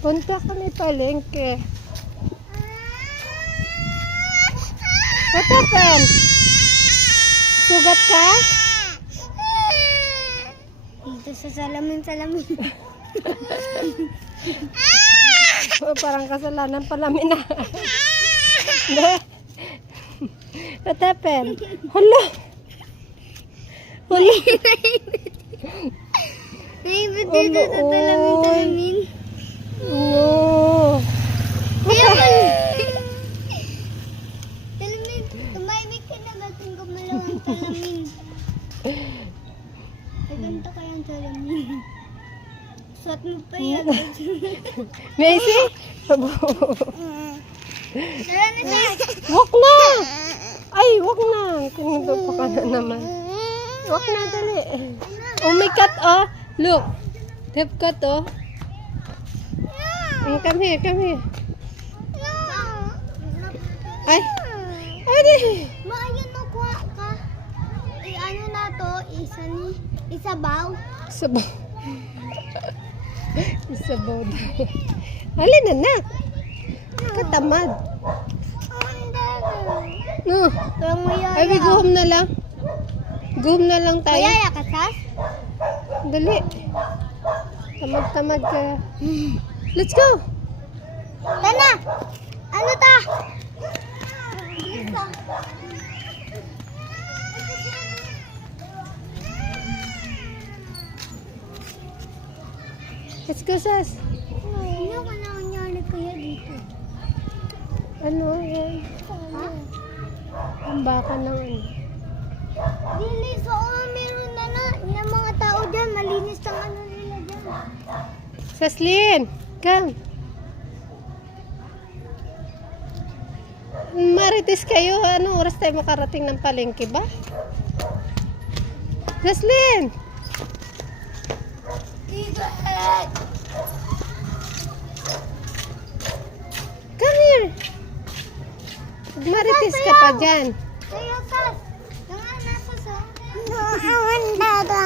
Punta kami palengke. What happened? Sugat ka? Dito sa salamin. Oh, parang kasalanan pala na. What happened? Hala! Hala! Naibit dito sa salamin. No! Salamin, tumahimik ka na ba't ang gumalaw ang salamin? Maganda kayang salamin. Suot mo pa yan. Macy? Tara na siya. Wag na! Ay, wag na. Tinundo pa ka na naman. Wag na, dali. Oh, may cut, oh. Look. They've cut, oh. Come here, come here. Ay. Ay, di. Maayon na kuha ka. Ano na to? Isabaw. Sabaw. Sabaw daw. Halin na, nak. Katamad. No. Parang mayaya. Ay, go home na lang. Go home na lang tayo. Mayaya ka, Sas? Dali. Tamad-tamad ka. Let's go. Tana! Ano ta? Dito. Let's go, Sas. Ano ka na nangyari kaya dito? Ano yan? Ha? Ang baka ng ano. Linis ako, meron na. Yung mga tao dyan, malinis ang ano nila dyan. Saslin, come. Marites kayo. Anong oras tayo makarating ng palengke ba? Saslin! Come here. Marites ka pa dyan. Kaya, Sas, nasa sa... Naawan dada.